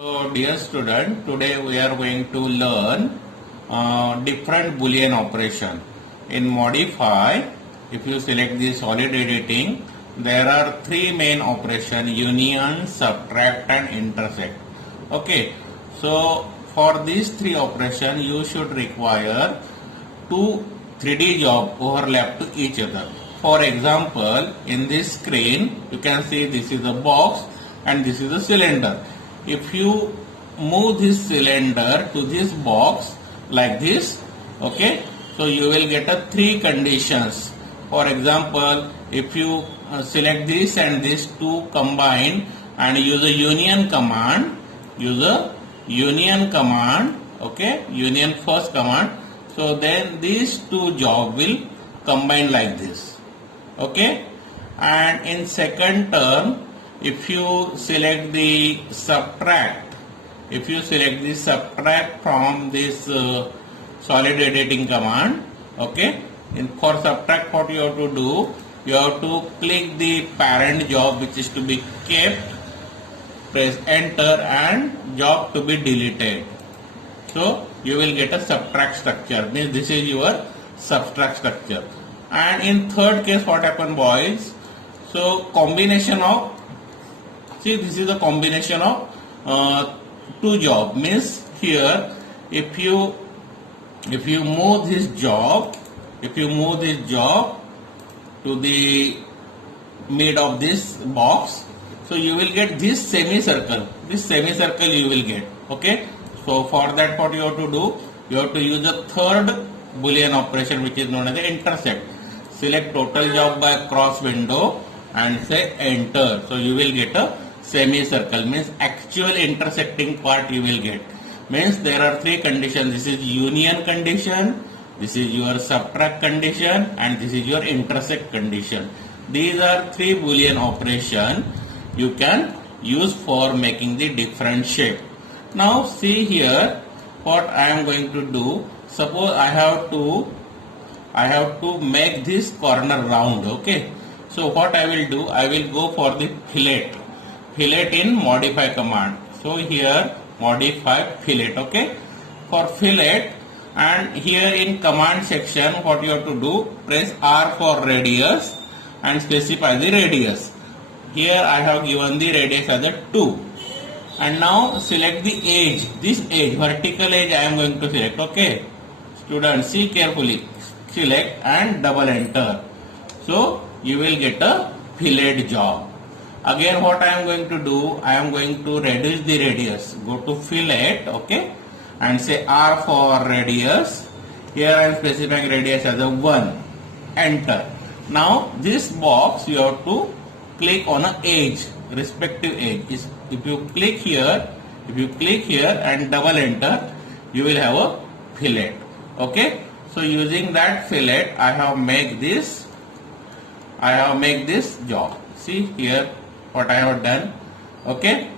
So, dear student, today we are going to learn different Boolean operation. In modify, if you select the solid editing, there are three main operation: union, subtract, and intersect. Okay, so for these three operation, you should require two 3D job overlap to each other. For example, in this screen, you can see this is a box and this is a cylinder. If you move this cylinder to this box like this, okay, so you will get a three conditions. For example, if you select this and this two combine and use a union command, okay, union first command, so then these two job will combine like this, okay. And in second term, if you select the subtract, from this solid editing command, okay, for subtract, what you have to do, you have to click the parent job which is to be kept, press enter, and job to be deleted. So you will get a subtract structure, means this is your subtract structure. And in third case, what happen, boys? So combination of, see, this is a combination of two job, means here if you move this job, to the mid of this box, so you will get this semicircle you will get, okay. So for that, what you have to do, you have to use a third Boolean operation which is known as the intersect. Select total job by cross window and say enter, so you will get a semicircle, means actual intersecting part you will get. Means there are three conditions: this is union condition, this is your subtract condition, and this is your intersect condition. These are three Boolean operation you can use for making the different shape. Now see here what I am going to do. Suppose I have to make this corner round, okay. So what I will do, I will go for the fillet in modify command. So here modify fillet, okay. For fillet, and here in command section, what you have to do, press R for radius and specify the radius. Here I have given the radius as a 2. And now select the edge, this edge, vertical edge I am going to select, okay. Students, see carefully, select and double enter. So you will get a fillet job. Again, what I am going to do, I am going to reduce the radius. Go to fillet, okay, and say R for radius. Here I am specifying radius as a 1. Enter. Now this box you have to click on an edge, respective edge. If you click here and double enter, you will have a fillet, okay. So using that fillet, I have make this job. See here what I have done, okay.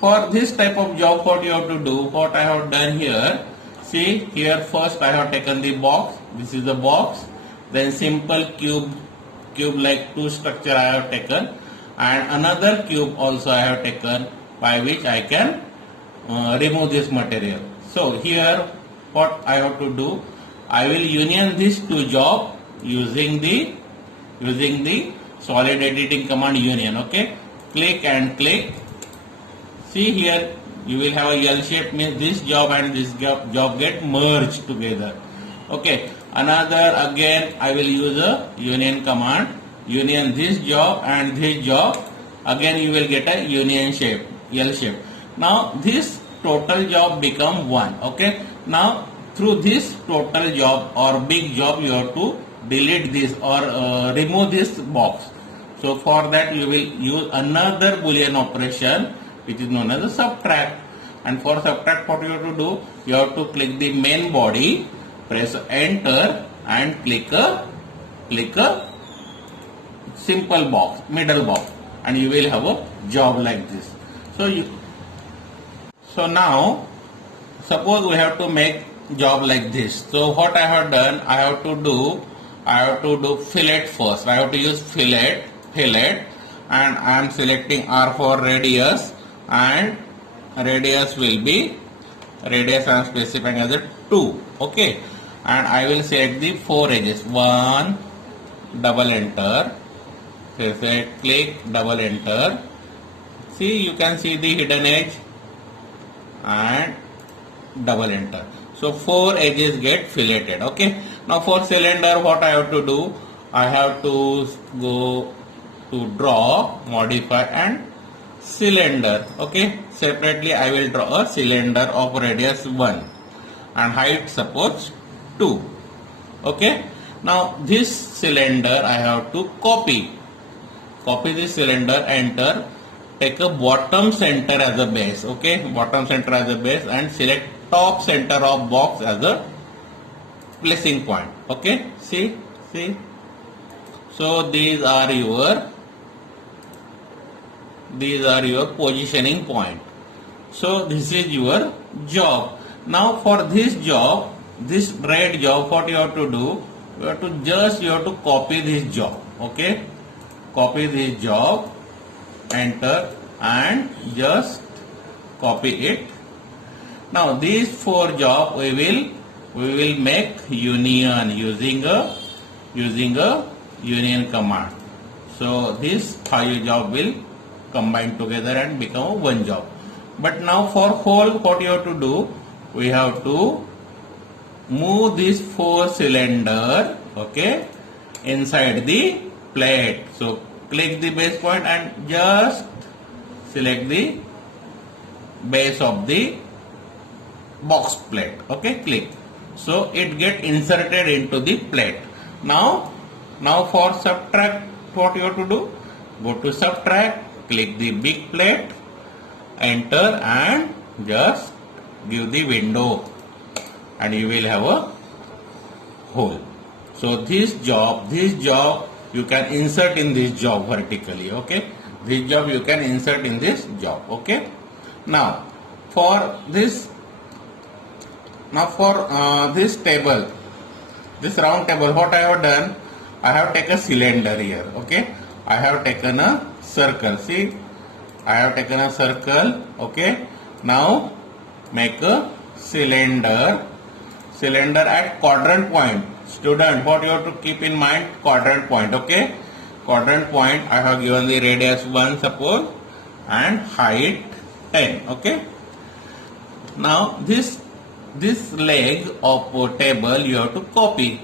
For this type of job, what you have to do, what I have done here, see here, first I have taken the box, this is the box, then simple cube like two structure I have taken, and another cube also I have taken, by which I can remove this material. So here what I have to do, I will union these two job using the solid editing command union, okay. Click and click. See here you will have a L shape, means this job and this job get merged together, okay. Another, again I will use a union command, union this job and this job, again you will get a union shape, L shape. Now this total job become 1, okay. Now through this total job or big job, you have to delete this or remove this box. So for that you will use another Boolean operation which is known as a subtract. And for subtract, what you have to do, you have to click the main body, press enter, and click a simple box, middle box, and you will have a job like this. So now suppose we have to make job like this. So what I have done, I have to do fillet first. I have to use fillet, and I am selecting R for radius and radius will be, radius I am specifying as a 2. Okay, and I will select the 4 edges. 1, double enter. Say click, double enter. See, you can see the hidden edge and double enter. So 4 edges get filleted. Okay, now for cylinder, what I have to do? I have to go to draw, modify and cylinder. Okay, separately I will draw a cylinder of radius 1 and height suppose 2. Okay, now this cylinder I have to copy this cylinder, enter, take a bottom center as a base. Okay, bottom center as a base and select top center of box as a placing point. Okay, see, so these are your positioning point. So this is your job. Now for this job, this red job, what you have to do? You have to copy this job. Okay, copy this job, enter and just copy it. Now these 4 jobs we will make union using a union command. So this 5 job will combine together and become one job. But now for whole, what you have to do? We have to move this 4 cylinder, okay, inside the plate. So click the base point and just select the base of the box plate. Okay, click. So it get inserted into the plate. Now for subtract, what you have to do? Go to subtract, click the big plate, enter and just give the window and you will have a hole. So this job you can insert in this job vertically. Okay, this job you can insert in this job. Okay, now for this table, this round table, what I have done? I have taken a cylinder here. Okay, I have taken a circle. See, I have taken a circle. Okay, now make a cylinder at quadrant point. Student, what you have to keep in mind? Quadrant point. Okay, quadrant point I have given the radius 1 suppose and height 10. Okay, now this leg of table you have to copy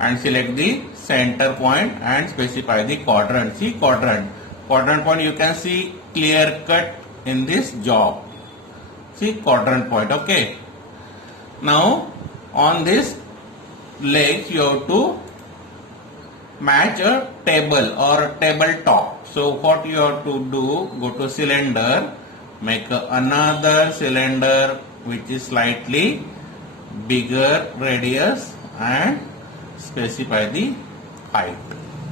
and select the center point and specify the quadrant. See, quadrant point you can see clear cut in this job. See, quadrant point. Okay, now on this leg you have to match a table or tabletop. So what you have to do? Go to cylinder, make another cylinder which is slightly bigger radius and specify the height,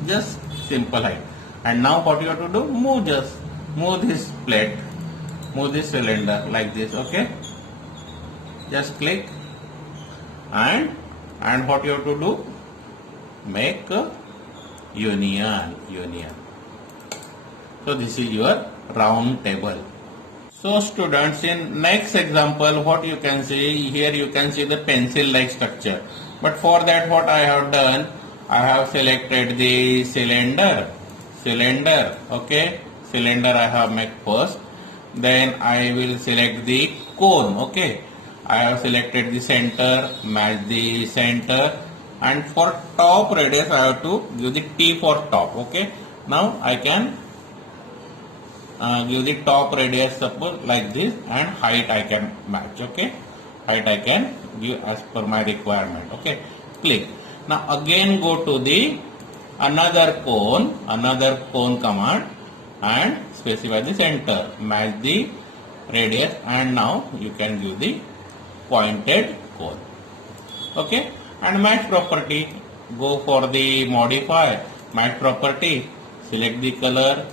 just simple height. And now what you have to do? Move this plate, move this cylinder like this. Okay, just click and what you have to do? Make a union. So this is your round table. So students, in next example, what you can see here, you can see the pencil like structure. But for that, what I have done, I have selected the cylinder. Okay, cylinder I have made first. Then I will select the cone. Okay, I have selected the center, match the center, and for top radius I have to give the T for top. Okay, now I can give the top radius suppose like this and height I can match. Okay, height I can give as per my requirement. Okay, click. Now again go to the another cone command and specify the center, match the radius, and now you can give the pointed cone. Okay, and match property, go for the modify, match property, select the color.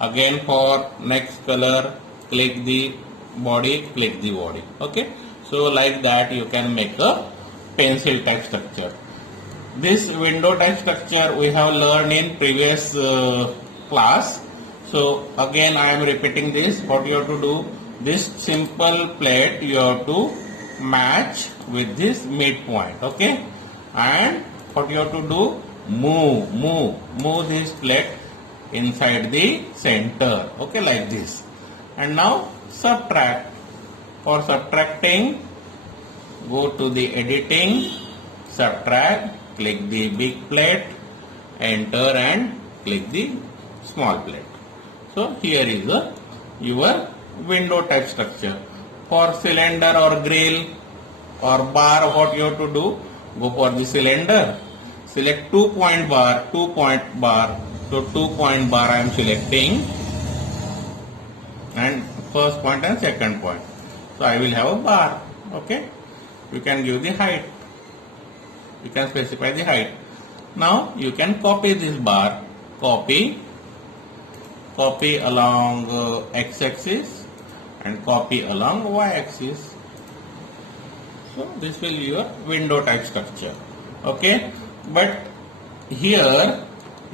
Again for next color, click the body. Okay, so like that you can make a pencil type structure. This window type structure we have learned in previous class. So again I am repeating this. What you have to do, this simple plate you have to match with this midpoint, okay? And what you have to do, move this plate inside the center, okay, like this. And now subtract. For subtracting, go to the editing, subtract, click the big plate, enter and click the small plate. So here is your window type structure. For cylinder or grill or bar, what you have to do, go for the cylinder, select 2-point bar, 2-point bar. So 2-point bar I am selecting, and first point and second point. So I will have a bar, okay. You can give the height, you can specify the height. Now you can copy this bar, copy along x-axis and copy along y-axis. So this will be your window type structure, okay. But here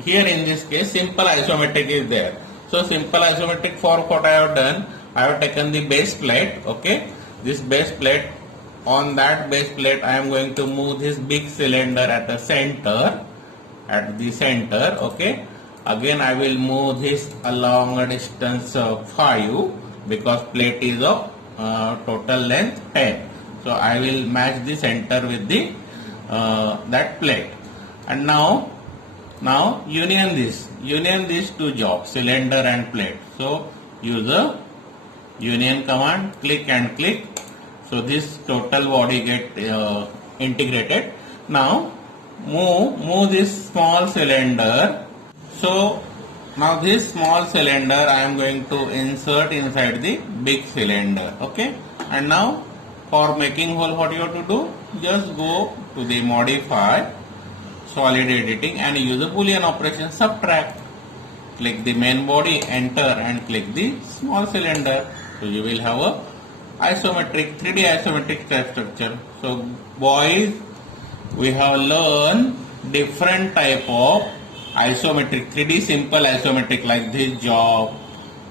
in this case simple isometric is there. So simple isometric, for what I have done, I have taken the base plate, okay. This base plate, on that base plate I am going to move this big cylinder at the center, okay. Again I will move this along a distance of 5 because plate is of total length 10. So I will match the center with the that plate. And now union these two jobs, cylinder and plate. So use the union command, click and click. So this total body get integrated. Now move this small cylinder. So now this small cylinder I am going to insert inside the big cylinder, okay. And now for making hole, what you have to do, just go to the modify, solid editing, and use the boolean operation, subtract. Click the main body, enter and click the small cylinder. So you will have a isometric, 3D isometric type structure. So boys, we have learned different type of isometric, 3D simple isometric, like this job,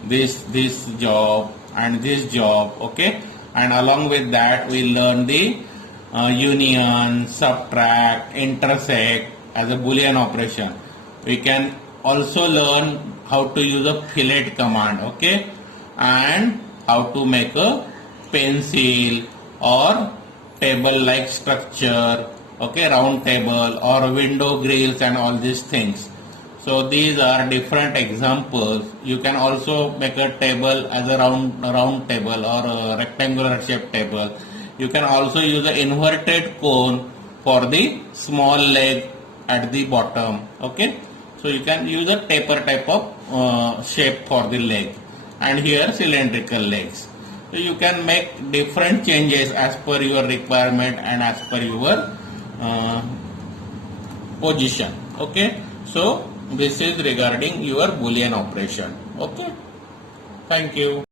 this job and this job, okay. And along with that we learn the union, subtract, intersect as a boolean operation. We can also learn how to use a fillet command, okay, and how to make a pencil or table like structure, okay, round table or window grills and all these things. So these are different examples. You can also make a table as a round table or a rectangular shaped table. You can also use an inverted cone for the small leg at the bottom, okay. So you can use a taper type of shape for the leg, and here cylindrical legs. So you can make different changes as per your requirement and as per your position, okay. So this is regarding your boolean operation, okay. Thank you.